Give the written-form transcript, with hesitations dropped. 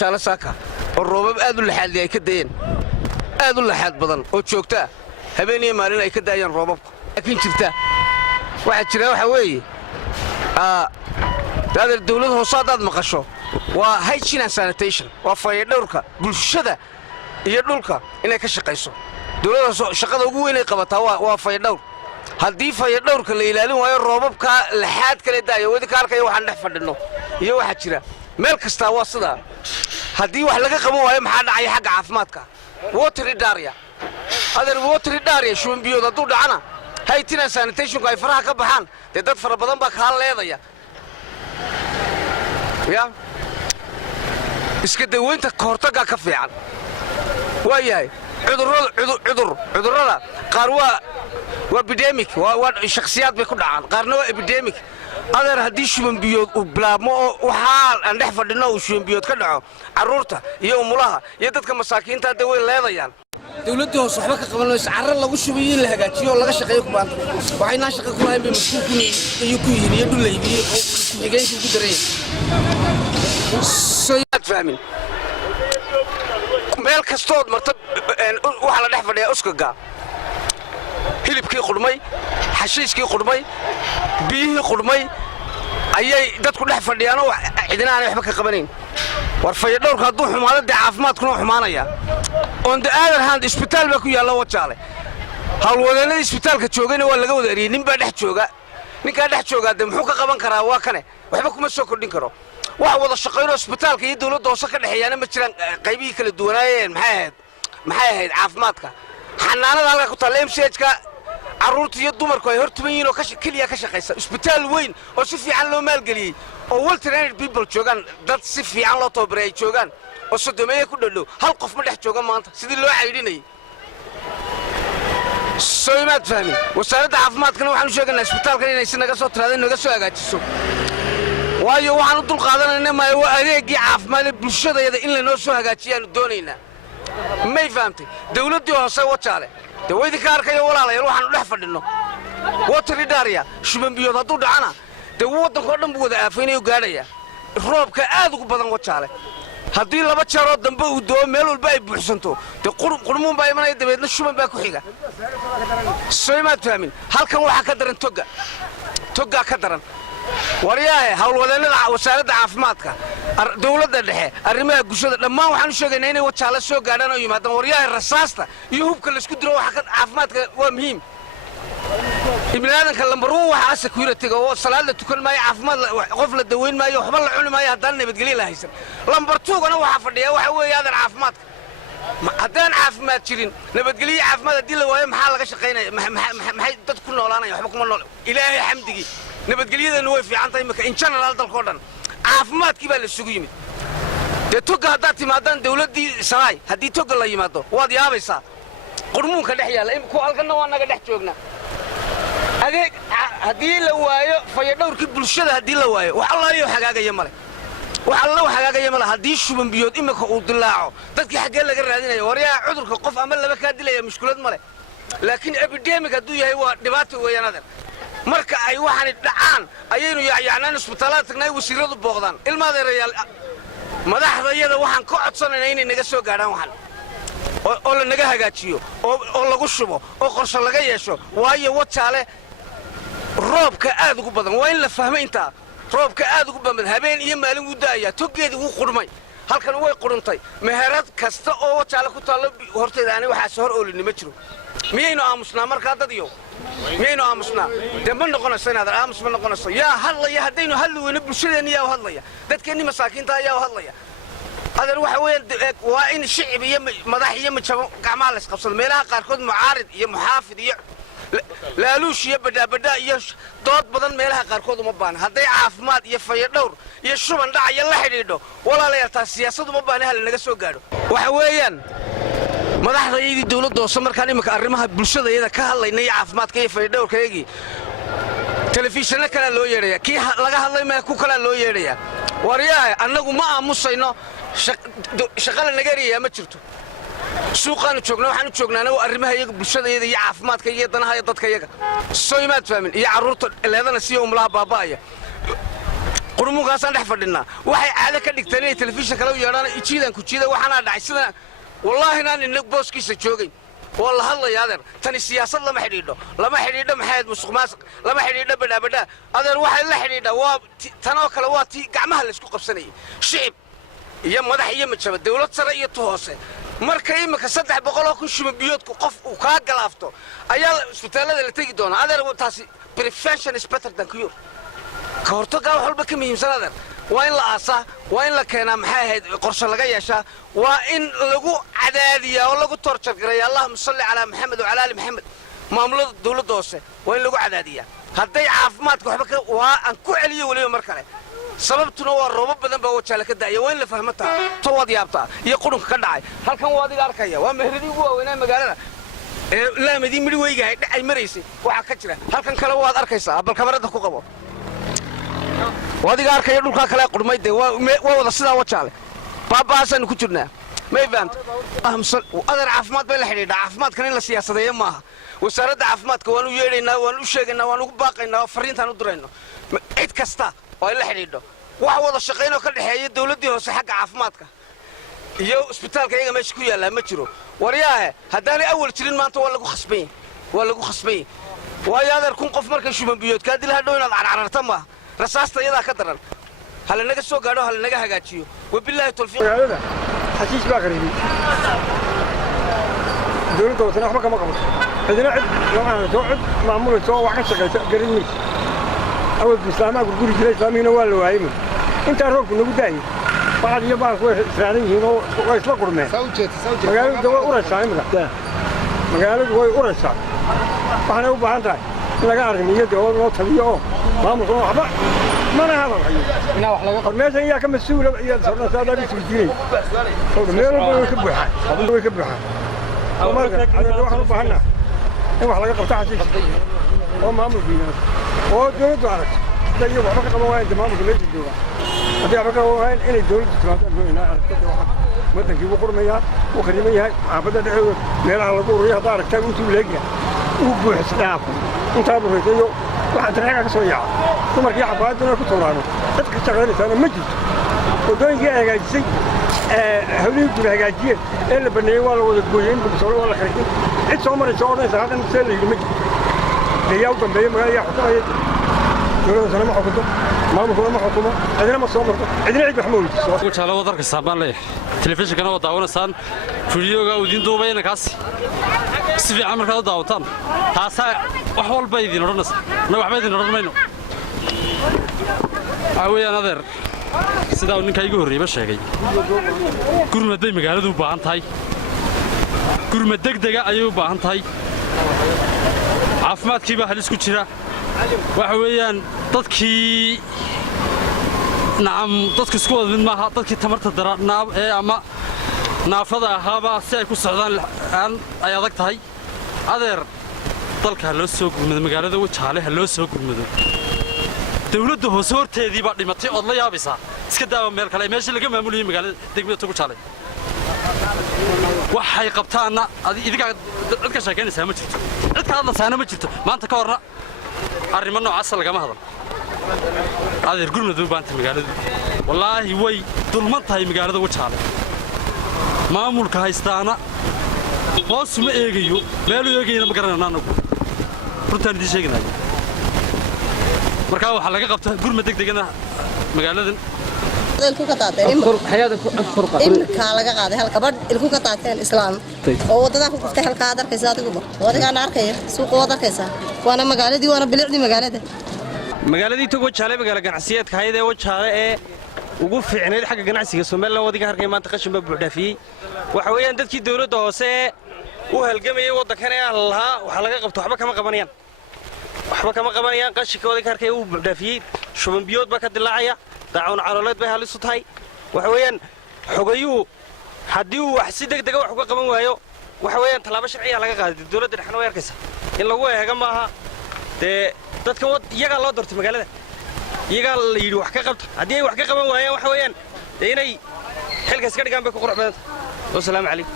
jaala saaka oo roobab aad u laxaad ay ka dayeen aad u laxaad badan oo joogta habeenii maalin ay ka daayeen roobabku laakiin jirta waxa jira waxa weeye dadar dawlad hoosaadaad maqasho waa hygiene and sanitation waa fayadhowrka bulshada iyo dhulka inay ka shaqeyso dawladda shaqada ugu weyn ay qabataa waa fayadhowr haddii fayadhowrka la ilaalin waayo roobabka laxaad kale daayo wadi ka arkaya waxaan dhex fadhino iyo waxa jira meel kasta waa sida haddii wax laga qaban waayo maxaa dhacay xagga caafimaadka water diarrhea other water diarrhea shuban biyood hadduu dhacana hygiene and sanitation ay faraha ka baxaan dee dad fara badan baa kaa leedaya ya iska daweynta kahortagga ka fiican waa yahay cudurrada qaar waa epidemic waa shakhsiyaad bay ku dhacaan qaarna waa epidemic adeer haddii shuban biyood uu bilaabmo oo waxaa aan dhex fadhino uu shuban biyood ka dhaco carruurta iyo umulaha iyo dadka masaakiinta hadda way leedayaan dawladda hoos waxba ka qaban mayso carro lagu shubayo in la hagaajiyo oo laga shaqeeyo ku baanta waxaynaa shaqo ku lahayn bay mas'uulkuna iyo ku yihiin iyo dhul la iibiyey oo ku-xigeenkii ugu darayay soyaad fahmin meel kastood marta waxa la dhex fadhiyaa uskaga hilibkii qudhmay xashiiskii qudhmay biyihii qudhmay ayay dadku dhex fadhiyaan oo cidina aanay waxba ka qabanayn war fayadhowrka hadduu xumaado dee caafimaadkuna u xumaanaya on the other hand isbitaal baa ku yaalla wajaale hawlwadeennada isbitaalka joogayna waa laga wada eriyey nin baa dhex jooga ninkaa dhex joogaa dee muxuu ka qaban karaa waa kane waxba kuma soo kordhin karo waxa wada shaqaynoo isbitaalka iyo dawladda hoose ka dhexeeyaana ma jiraan qaybihii kala duwanaayeen maxay ahayd caafimaadka xanaanada halka ku taalla mchka carruurta iyo dumarku ay hor tuban yihiin oo keliya ka shaqaysa isbitaal weyn oo si fiican loo maalgeliyey oo well trained people joogaan dad si fiican loo tababaray ay joogaan oo sodomeeye ku dhadhow hal qof ma dhex jooga maanta sidii loo caydhinayay soo imaad fahmin wasaaradda caafimaadkana waxaan u sheegaynaa isbitaalkan inay si naga soo tiraada naga soo hagaajiso waayo waxaan u dul qaadanayna maayo waa adeegii caafimaad ee bulshadayada in lanoo soo hagaajiyaanu doonaynaa may fahamtay dawladdii hoose wajaale dee waydi ka arkayo walaalayaal waxaanu dhex fadhinno water diarrhea shuban biyood hadduu dhacana dee waddankoo dhan buu wada aafaynayo gaadhaya roobka aad ugu badan wajaale haddii laba jeeroo dambe uu doo meel walba ay buuxsanto dee qurmuun baa imanaya dabeedna shuban baa ku xiga soo imaad fahmin halkan waxaa ka daran toggaa ka daran waryaahe hawlwadeennada wasaaradda caafimaadka dawladda dhexe arrimaha bulshada dhammaan waxaan u sheegaynaa inay wajaale soo gaadhaan oo yimaadaan waryaahe rasaasta iyo hubka laysku diro caafimaadka waa muhiim ibnaadanka lambarwan waxaa security-ga oo salaad la tukan maayo caafimaad qof la daweyn maayo waxba la cuni maayo haddaan nabadgelyo la haysan lambar 2gana waxaa fadhiya waxa weeye adeer caafimaadka haddaan caafimaad jirin nabadgelyo caafimaad haddii la waayo maxaa laga shaqaynaya maxay dad ku noolaanaya waxba kuma nool ilaahay xamdigii nabadgelyadana way fiican tahay imika in general dalkoo dhan caafimaadkii baa la isugu yimid dee togga haddaad timaadaan dawladdii sanaay haddii togga la yimaado waad yaabaysaa qurmuunka dhex yaalla iminku halkanna waa naga dhex joognaa adeeg haddii la waayo fayadhowrkii bulshada haddii la waayo wax allaaliyo hagaagaya male wax allahu hagaagaya male haddii shuban biyood imika uu dilaaco dadkii xaggee laga raadinayo waryaa cudurka qof ama laba kaa dilaya mushkulad male laakiin epidemic hadduu yahay waa dhibaato weeyaan adeer marka ay waxaani dhacaan ayaynu yaacyaacnaan isbitaallada tagnay wasiiradu booqdaan ilma adeerayaal madaxdayada waxaan ka codsanaynaa inay naga soo gaadhaan waxan oo la naga hagaajiyo oo lagu shubo oo qorshe laga yeesho waayo wajaale roobka aad ugu badan waa in la fahmo intaa roobka aad ugu badan habeen iyo maalin wuu da'ayaa toggeedii wuu qudhmay halkan way qudhuntay meherad kasta oo wajaale ku taallo horteeda aanay waxaas hor oolini ma jiro miyaynu aamusnaa markaa dad iyo miyaynu aamusnaa dee ma noqonayso inaad aamus ma noqonayso yaa hadlaya haddaynu hadli weyno bulshadeenni yaa u hadlaya dadkeenni masaakiinta ayaa u hadlaya adeer waxa weeyaan waa in shicib iyo madax iyo majabo gacmaha la isqabsado meelaha qaarkood mucaarid iyo muxaafid iyo laaluush iyo badhaabadhaa iyo dood badan meelaha qaarkood uma baana hadday caafimaad iyo fayadhowr iyo shuban dhacaya la xidhiidho walaalayaal taas siyaasad uma baana hala naga soo gaadho waxa weeyaan madaxdayadii dawladda hoose markaan imika arrimaha bulshadayada ka hadlayna iyo caafimaadka iyo fayadhowrkaygii telefishanno kalea loo yeedhaya kii laga hadlay maya ku kalea loo yeedhaya waryaahe annagu ma aamusayno shaqala naga eriyayaa ma jirto suuqaanu joognaa waxaanu joognaana arrimaha iyaga bulshadayada iyo caafimaadka iyo danaha iyo dadka iyaga soo imaad fahmin iyo carruurta leedana siyo umlaha baaba'aya qurmugaasaan dhex fadhinaa waxay caado ka dhigteen inay telefishin kale u yeedhaan ijiidan ku jiida waxaana dhacay sida wallaahi inaan inag booskiisa joogay oo la hadlaya adeer tani siyaasad lama xidhiidho maxayd musuqmaasuq lama xidhiidho badhaabadhaa adeer waxay la xidhiidhaa waa tanoo kale waa tii gacmaha laysku qabsanayay shicib iyo madax iyo majaba dawlad sare iyo tu hoose marka imika 300 oo kun shumbiyoodku qof uu ka galaafto ayaa isbitaalada la tagi doona adeer taasi prevention is better than cure ka hortagga wax walba ka muhiimsan adeer waa in la aasaa waa in la keenaa maxay ahayd qorshe laga yeeshaa waa in lagu cadaadiyaa oo lagu torjargareeyaa allahumma salli calaa maxamed wa calaa ali maxamed maamulada dawladda hoose waa in lagu cadaadiyaa hadday caafimaadka waxba waa aan ku celiyo weliba mar kale sababtuna waa roobab badan baa wajaale ka daaya waa in la fahmataa to waad yaabtaa iyo qudhunka ka dhacay halkan waa adiga arkaya waa mehradii ugu waaweynaa magaalada laamadii midhi weygahay dhacay maraysay waxaa ka jira halkan kale waad arkaysaa bal kamarada ku qabo wadiga arkaya dhulka kale qurmay de waa wada sida wajaale baabaasan ku jirnaa may fahamta adeer caafimaad bay la xidhiidhaa caafimaadkan in la siyaasadeeyo maaha wasaaradda caafimaadka waan u yeedhaynaa waan u sheegaynaa waan ugu baaqaynaa fariintaan u dirayno cid kasta oo ay la xidhiidho wax wada shaqaynoo ka dhexeeya dawladdii hoose xagga caafimaadka iyo isbitaalka iyaga meesha ku yaallaa ma jiro waryaahe haddaanay awal jirin maanta waa lagu khasbanyey waayo adeer kun qof markay shumanbiyoodkaa dil hadhow inaad carcararta maaha rasaasta iyadaa ka daran halinaga soo gaadho halinaga hagaajiyo wabilaahi tawfiiq magaalada xasiis baa qaribay dawladda hoosena waxba kama qabato cidina cid soo cid maamulayso wax ka shaqaysa garin mayso awalku islaamaha gurguri jiray islaamihiina waa la waayey intaa roobku nagu daayay bacad iyo baalku way israaran yihiin oo way isla qurmeen magaaladu way uraysaa imika magaaladu way uraysaa waxaanay u baahan tahay in laga arrimiyo dawlad loo taliyo oo maamulkuna waxba mana hadalhayo meeshan yaa ka mas-uula iyo sarnasaadaga isweydiinay meel walba way ka buuxaan waxaan u baahannaha in wax laga qabto xasiiska oo maamulkiina oo dawladdu aragto hadday iyagu waxba ka qaban waayeen maamulka meesha jooga haddii waxba ka qaban waayeen inay dawladdu timaadaan doonayna aragtada wadankii wuu qurmayaa wuu khariban yahay xaafadda dhexdooda meelaha lagu ururiyo haddaa aragtaa intuu leegyahay uu buuxisdhaaf intaa burraysayo waxaa tarxeegaa ka soo yaaca dumarkii xafaaduna ku tuuraano cid ka shaqaynaysaana ma jirto waddooyinkii ay hagaajisay hawlihii guri hagaajiyeen ee la baneeyey waa la wada gooyey in bulsore waa la xirxin cid soo maraysa odhanaysa halkan see la yidhi ma jirto deeyaa u dambeeya magaalada yaa xukumaya dawladdaasana ma xukunto maamulkuna ma xukumo cidina ma soo marto cidina cid wax ma weydiiso jaale wad arkaysaan baan leeyahay telefishinkana waa daawanaysaan fiidiyooga uu idiin duubayna kaasi si fiican markaad u daawataan taasaa wax walba idin odhanaysa annaga waxba idin odhan mayno waxaa weeyaan adeer sidaa uu ninkaa igu horreeyba sheegay gurmad bay magaaladu u baahan tahay gurmad degdega ayay u baahan tahay caafimaadkii baa halis ku jira waxa weeyaan dadkii nacam dadku isku wada mid maaha dadkii tamarta daraa ee ama naafada ahaaba si ay ku socdaan ay adag tahay adeer dalka ha loo soo gurmado magaalada wajaale ha loo soo gurmado dawladda hoose horteedii baa dhimatay ood la yaabaysaa iska daawa meel kale meeshii laga maamulayay magaalada degmada Tugujaale waxay qabtaana idinka cid ka sheekeynaysaa ma jirto cid ka hadlaysaana ma jirto maanta ka horna arrimo noocaas lagama hadal adeer gurmadu baanta magaaladu wallaahi way dulman tahay magaalada Wajaale maamulka haystaana hoos ma eegayo meel uu eegayna ma garanayna anagu runtaan idin sheeganayo markaa waxa laga qabtaa gurmad degdegana magaaladan ilku ka taateen imka laga qaaday hal gabadh ilku ka taateen islaam oo wadada ku kuftay halka aad arkaysaa adigu wadagaan arkay suuq wada arkaysaa waana magaaladii waana bilicdi magaaladii Tugujaale magaala ganacsiyeedka hay'adda Wajaale ee ugu fiicneed xagga ganacsiga Soomaaliland wadiga harkay maanta qashin ba buuxdafiyay waxa weeyaan dadkii dawladda hoose u halgamayay wadankan ee lahaa waxa laga qabto waxba kama qabanayaan qashinka wadiga harkay uu buuxdafiyay shuban biyood ba ka dilaacaya daacun caloleed bay halis u tahay waxa weeyaan xogayuu haddii uu wax si degdeg ah wax uga qaban waayo waxa weeyaan talaabo sharci ah laga qaaday dawladda dhexna way arkaysaa in lagu eega maaha dadka iyaga loo doortay magaalada iyaga la yiri wax ka qabta haddii ay wax ka qaban waayaan waxa weeyaan inay xilka iska dhigaan bay ku qurux badan tahay. Wassalaamu calaykum.